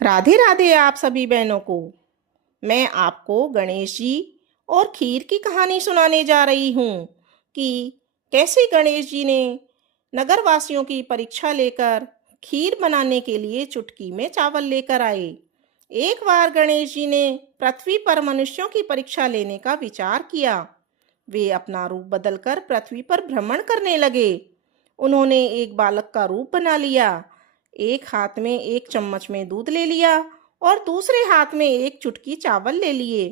राधे राधे आप सभी बहनों को। मैं आपको गणेश जी और खीर की कहानी सुनाने जा रही हूँ कि कैसे गणेश जी ने नगरवासियों की परीक्षा लेकर खीर बनाने के लिए चुटकी में चावल लेकर आए। एक बार गणेश जी ने पृथ्वी पर मनुष्यों की परीक्षा लेने का विचार किया। वे अपना रूप बदलकर पृथ्वी पर भ्रमण करने लगे। उन्होंने एक बालक का रूप बना लिया। एक हाथ में एक चम्मच में दूध ले लिया और दूसरे हाथ में एक चुटकी चावल ले लिए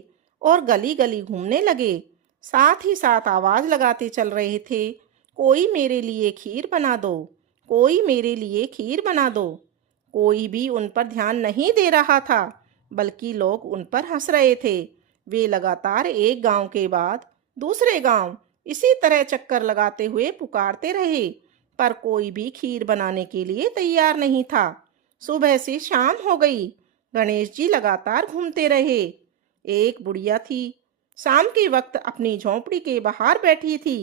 और गली गली घूमने लगे। साथ ही साथ आवाज लगाते चल रहे थे, कोई मेरे लिए खीर बना दो, कोई मेरे लिए खीर बना दो। कोई भी उन पर ध्यान नहीं दे रहा था, बल्कि लोग उन पर हंस रहे थे। वे लगातार एक गांव के बाद दूसरे गांव इसी तरह चक्कर लगाते हुए पुकारते रहे, पर कोई भी खीर बनाने के लिए तैयार नहीं था। सुबह से शाम हो गई। गणेश जी लगातार घूमते रहे। एक बुढ़िया थी, शाम के वक्त अपनी झोंपड़ी के बाहर बैठी थी।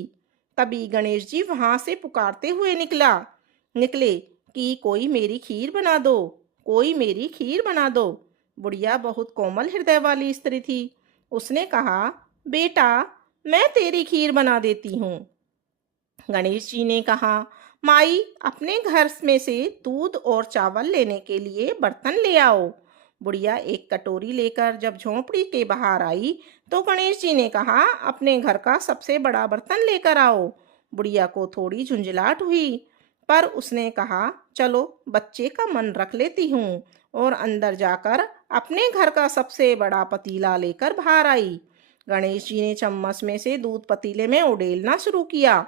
तभी गणेश जी वहां से पुकारते हुए निकले कि कोई मेरी खीर बना दो, कोई मेरी खीर बना दो। बुढ़िया बहुत कोमल हृदय वाली स्त्री थी। उसने कहा, बेटा, मैं तेरी खीर बना देती हूँ। गणेश जी ने कहा, माई, अपने घर में से दूध और चावल लेने के लिए बर्तन ले आओ। बुढ़िया एक कटोरी लेकर जब झोंपड़ी के बाहर आई तो गणेश जी ने कहा, अपने घर का सबसे बड़ा बर्तन लेकर आओ। बुढ़िया को थोड़ी झुंझलाहट हुई, पर उसने कहा, चलो बच्चे का मन रख लेती हूँ, और अंदर जाकर अपने घर का सबसे बड़ा पतीला लेकर बाहर आई। गणेश जी ने चम्मच में से दूध पतीले में उड़ेलना शुरू किया।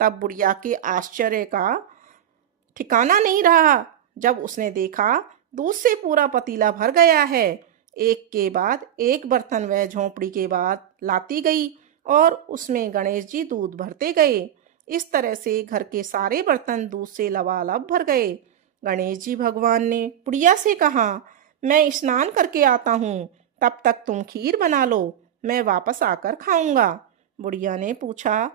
तब बुढ़िया के आश्चर्य का ठिकाना नहीं रहा जब उसने देखा दूध से पूरा पतीला भर गया है। एक के बाद एक बर्तन वह झोंपड़ी के बाद लाती गई और उसमें गणेश जी दूध भरते गए। इस तरह से घर के सारे बर्तन दूध से लबालब भर गए। गणेश जी भगवान ने बुढ़िया से कहा, मैं स्नान करके आता हूँ, तब तक तुम खीर बना लो, मैं वापस आकर खाऊंगा। बुढ़िया ने पूछा,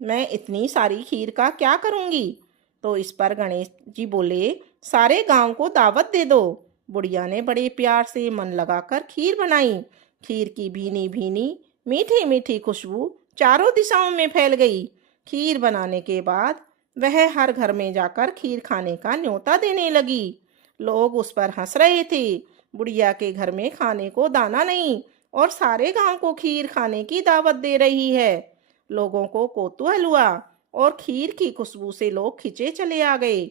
मैं इतनी सारी खीर का क्या करूंगी? तो इस पर गणेश जी बोले, सारे गांव को दावत दे दो। बुढ़िया ने बड़े प्यार से मन लगाकर खीर बनाई। खीर की भीनी भीनी मीठी मीठी खुशबू चारों दिशाओं में फैल गई। खीर बनाने के बाद वह हर घर में जाकर खीर खाने का न्योता देने लगी। लोग उस पर हंस रहे थे। बुढ़िया के घर में खाने को दाना नहीं और सारे गांव को खीर खाने की दावत दे रही है। लोगों को कौतूहल हुआ और खीर की खुशबू से लोग खिंचे चले आ गए।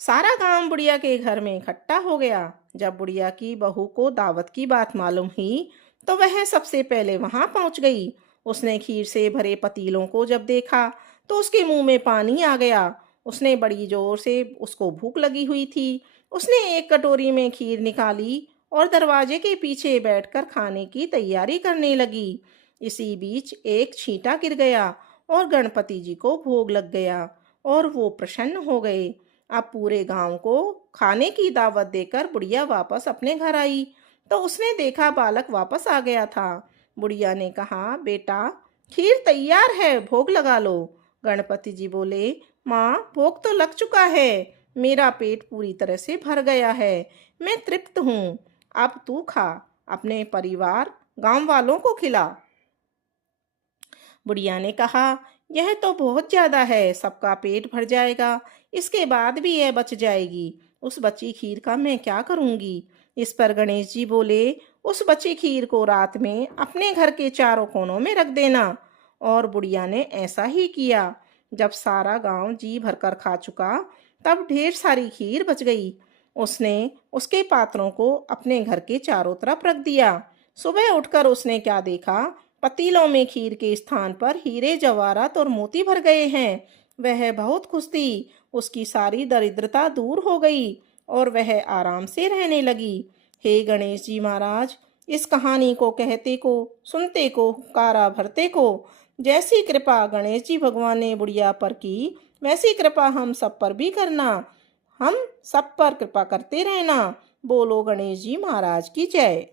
सारा गांव बुढ़िया के घर में इकट्ठा हो गया। जब बुढ़िया की बहू को दावत की बात मालूम हुई तो वह सबसे पहले वहां पहुंच गई। उसने खीर से भरे पतीलों को जब देखा तो उसके मुंह में पानी आ गया। उसने बड़ी जोर से, उसको भूख लगी हुई थी, उसने एक कटोरी में खीर निकाली और दरवाजे के पीछे बैठकर खाने की तैयारी करने लगी। इसी बीच एक छींटा गिर गया और गणपति जी को भोग लग गया और वो प्रसन्न हो गए। अब पूरे गांव को खाने की दावत देकर बुढ़िया वापस अपने घर आई तो उसने देखा बालक वापस आ गया था। बुढ़िया ने कहा, बेटा, खीर तैयार है, भोग लगा लो। गणपति जी बोले, माँ, भोग तो लग चुका है, मेरा पेट पूरी तरह से भर गया है, मैं तृप्त हूँ। अब तू खा, अपने परिवार गांव वालों को खिला। बुढ़िया ने कहा, यह तो बहुत ज्यादा है, सबका पेट भर जाएगा, इसके बाद भी यह बच जाएगी। उस बची खीर का मैं क्या करूंगी? इस पर गणेश जी बोले, उस बची खीर को रात में अपने घर के चारों कोनों में रख देना। और बुढ़िया ने ऐसा ही किया। जब सारा गांव जी भरकर खा चुका तब ढेर सारी खीर बच गई। उसने उसके पात्रों को अपने घर के चारों तरफ रख दिया। सुबह उठकर उसने क्या देखा, पतीलों में खीर के स्थान पर हीरे जवाहरात और मोती भर गए हैं। वह बहुत खुश थी। उसकी सारी दरिद्रता दूर हो गई और वह आराम से रहने लगी। हे गणेश जी महाराज, इस कहानी को कहते को, सुनते को, हुक्कारा भरते को, जैसी कृपा गणेश जी भगवान ने बुढ़िया पर की वैसी कृपा हम सब पर भी करना। हम सब पर कृपा करते रहना। बोलो गणेश जी महाराज की जय।